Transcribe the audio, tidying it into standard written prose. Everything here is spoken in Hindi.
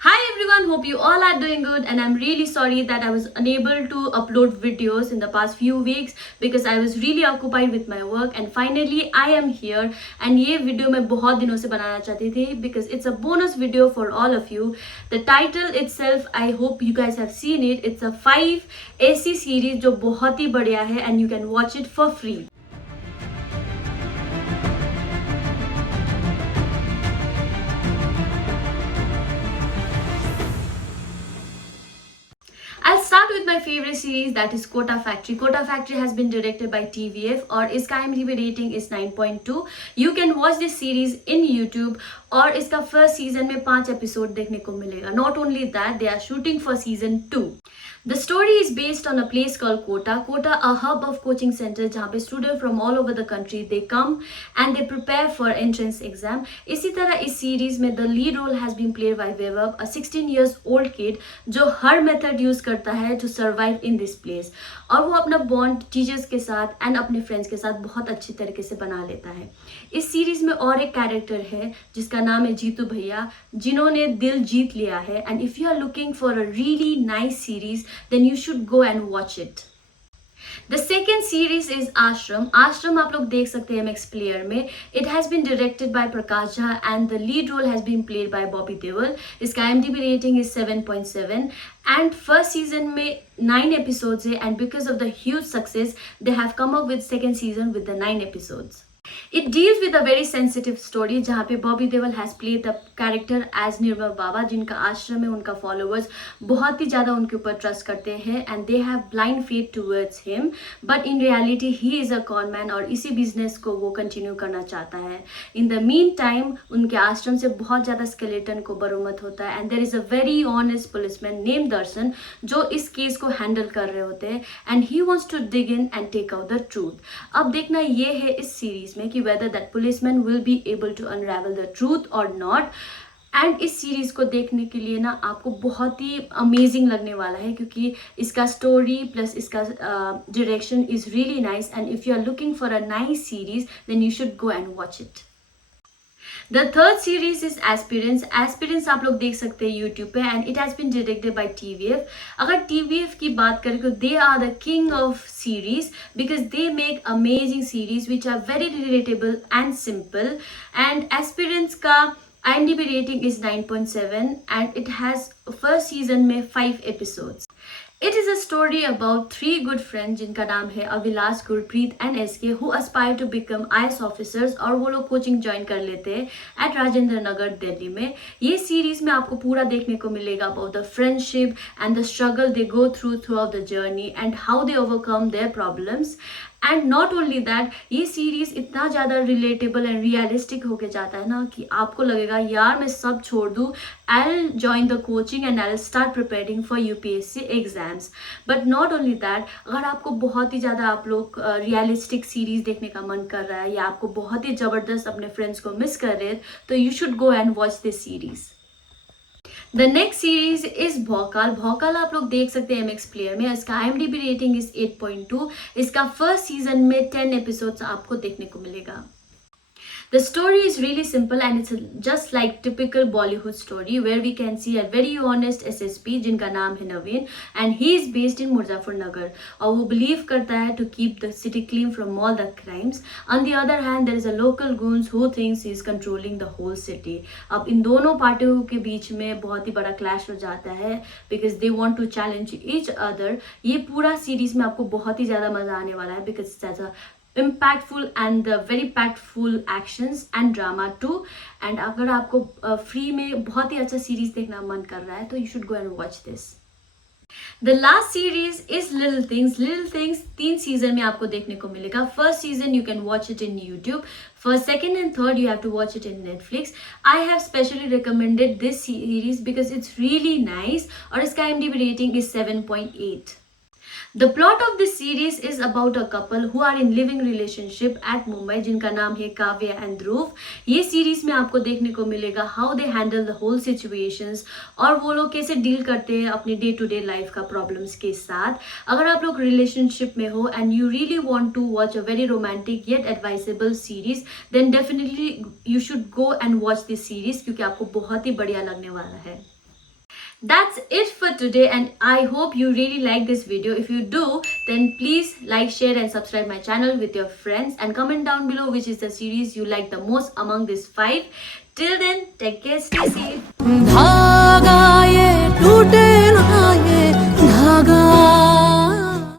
Hi everyone, hope you all are doing good and I'm really sorry that I was unable to upload videos in the past few weeks because I was really occupied with my work and finally I am here and ये video मैं बहुत दिनों से बनाना चाहती थी because it's a bonus video for all of you. The title itself, I hope you guys have seen it. It's a 5 ऐसी series जो बहुत ही बढ़िया है and you can watch it for free. I'll start with my favorite series, that is Kota Factory. Kota Factory has been directed by TVF और इसका IMDb rating is 9.2. You can watch this series in YouTube और इसका first season में 5 episode देखने को मिलेगा. Not only that, they are shooting for season 2. The story is based on a place called Kota. Kota, a hub of coaching center जहाँ पे students from all over the country they come and they prepare for entrance exam. इसी तरह इस series में the lead role has been played by Vaibhav, a 16 years old kid जो हर method use करता है to survive in this place. और वो अपना bond teachers के साथ and अपने friends के साथ बहुत अच्छी तरीके से बना लेता है. इस series में और एक character है जिसका नाम है जीतू भैया, जिन्होंने दिल जीत लिया है. And if you are looking for a really nice series, then you should go and watch it. The second series is Ashram. Ashram आप लोग देख सकते हैं MX Player में. It has been directed by Prakash Jha and the lead role has been played by Bobby Deol. इसका IMDb rating is 7.7 and first season में 9 episodes है and because of the huge success they have come up with second season with the 9 episodes. It deals with a very sensitive story जहाँ पे Bobby Deol has played the character as निर्मल बाबा जिनका आश्रम में उनका followers बहुत ही ज़्यादा उनके ऊपर trust करते हैं and they have blind faith towards him but in reality he is a con man और इसी business को वो continue करना चाहता है. In the meantime उनके आश्रम से बहुत ज़्यादा skeleton को बरामद होता है and there is a very honest policeman named दर्शन जो इस case को handle कर रहे होते हैं and he wants to dig in and take out the truth. अब देखना ये है इस series में कि whether that policeman will be able to unravel the truth or not. And इस सीरीज को देखने के लिए ना आपको बहुत ही अमेजिंग लगने वाला है क्योंकि इसका स्टोरी प्लस इसका direction is really nice and if you are looking for a nice series then you should go and watch it. The third series is Aspirants. Aspirants आप लोग देख सकते हैं YouTube पे and it has been directed by TVF. अगर TVF की बात करें तो they are the king of series because they make amazing series which are very relatable and simple. And Aspirants का IMDb rating is 9.7 and it has first season में 5 episodes. It is a story about 3 good friends जिनका नाम है Avilash, Gurpreet and SK who aspire to become IAS officers और वो लोग कोचिंग ज्वाइन कर लेते हैं एट राजेंद्र नगर दिल्ली में. ये सीरीज में आपको पूरा देखने को मिलेगा about the friendship and the struggle they go throughout the journey and how they overcome their problems. And not only that ये सीरीज इतना ज़्यादा रिलेटेबल एंड रियलिस्टिक होके जाता है ना कि आपको लगेगा यार मैं सब छोड़ दूँ, I join the coaching and I start preparing for UPSC exams. But not only that, अगर आपको बहुत ही ज़्यादा आप लोग रियलिस्टिक सीरीज देखने का मन कर रहा है या आपको बहुत ही ज़बरदस्त अपने फ्रेंड्स को मिस कर रहे हैं तो you should go and watch this series. The next series is भौकाल. भौकाल आप लोग देख सकते हैं MX Player में. इसका IMDb rating is 8.2. इसका first season में 10 episodes आपको देखने को मिलेगा. The story is really simple and it's just like typical Bollywood story where we can see a very honest SSP जिनका नाम है नवीन and he is based in Muzaffarnagar और वो believe करता है to keep the city clean from all the crimes. On the other hand there is a local goons who thinks he is controlling the whole city. अब इन दोनों पार्टियों के बीच में बहुत ही बड़ा clash हो जाता है because they want to challenge each other. ये पूरा सीरीज में आपको बहुत ही ज़्यादा मज़ा आने वाला है because it's a impactful and the very impactful actions and drama too. and अगर आपको फ्री में बहुत ही अच्छा सीरीज देखना मन कर रहा है तो you should go and watch this. The last series is Little Things. Little Things 3 season में आपको देखने को मिलेगा. First season you can watch it in YouTube. For second and third you have to watch it in Netflix. I have specially recommended this series because it's really nice और इसका IMDb rating is 7.8. The plot of this series is about a couple who are in living relationship at Mumbai जिनका नाम है काव्या एंड ध्रुव. ये सीरीज में आपको देखने को मिलेगा how they handle the whole situations और वो लोग कैसे डील करते हैं अपने डे टू डे लाइफ का प्रॉब्लम्स के साथ. अगर आप लोग रिलेशनशिप में हो and you really want to watch a very romantic yet advisable series then definitely you should go and watch this series क्योंकि आपको बहुत ही बढ़िया लगने वाला है. That's it for today, and I hope you really like this video. If you do, then please like, share and subscribe my channel with your friends, and comment down below which is the series you like the most among these 5. Till then, take care, stay safe.